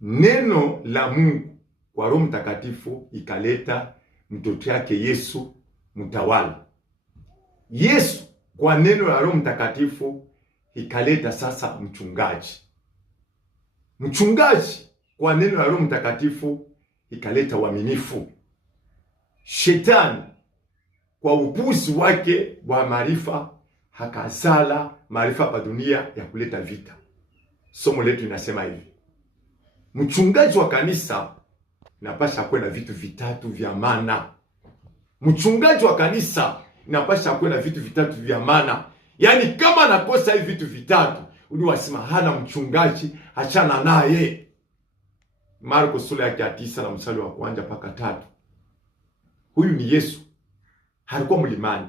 neno la Mungu kwa Roho Mtakatifu ikaleta mtoto yake Yesu mtawala. Yesu kwa neno la Roho Mtakatifu ikaleta sasa mchungaji. Mchungaji kwa neno la Roho Mtakatifu ikaleta uaminifu. Shetani kwa upuzi wake wa maarifa hakazala maarifa pa dunia ya kuleta vita. Somo letu linasema hivi: mchungaji wa kanisa inapasha kuwa na vitu vitatu vya maana. Mchungaji wa kanisa inapasha kuwa na vitu vitatu vya maana. Yaani kama anakosa hivi vitu vitatu, uli wasema hana mchungaji, achana naye. Marko sura yake ya 9 na mstari wa 1 mpaka 3. Huyu ni Yesu. Alikuwa mlimani,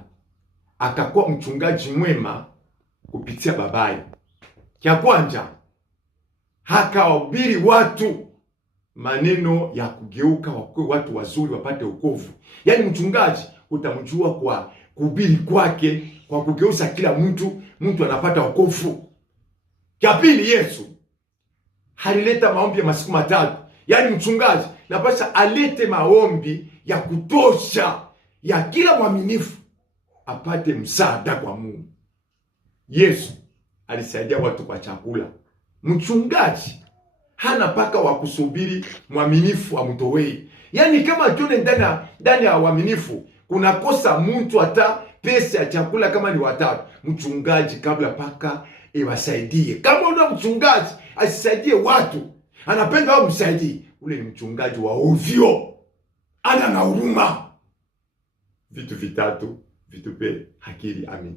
akakuwa mchungaji mwema kupitia babaye. Kia kwanza, hakawahubiri watu maneno ya kugeuka wakuwe watu wazuri wapate wokovu. Yaani mchungaji utamjua kwa kuhubiri kwake, kwa kugeuza kila mtu anapata wokovu. Kia pili, Yesu alileta maombi ya masiku matatu. Yaani mchungaji napasha alete maombi ya kutosha ya kila mwaminifu apate msaada kwa Mungu. Yesu alisaidia watu kwa chakula. Mchungaji hana paka wa kusubiri mwaminifu amtowei. Yaani kama tuone ndani ya uaminifu kuna kosa mtu hata pesa ya chakula kama ni watatu, mchungaji kabla paka iwasaidie. Kama una mchungaji asisaidie watu, anapenda wao msaidie, ule ni mchungaji wa ovyo. Ana na huruma. Vitu vitatu vitupe akili. Amin.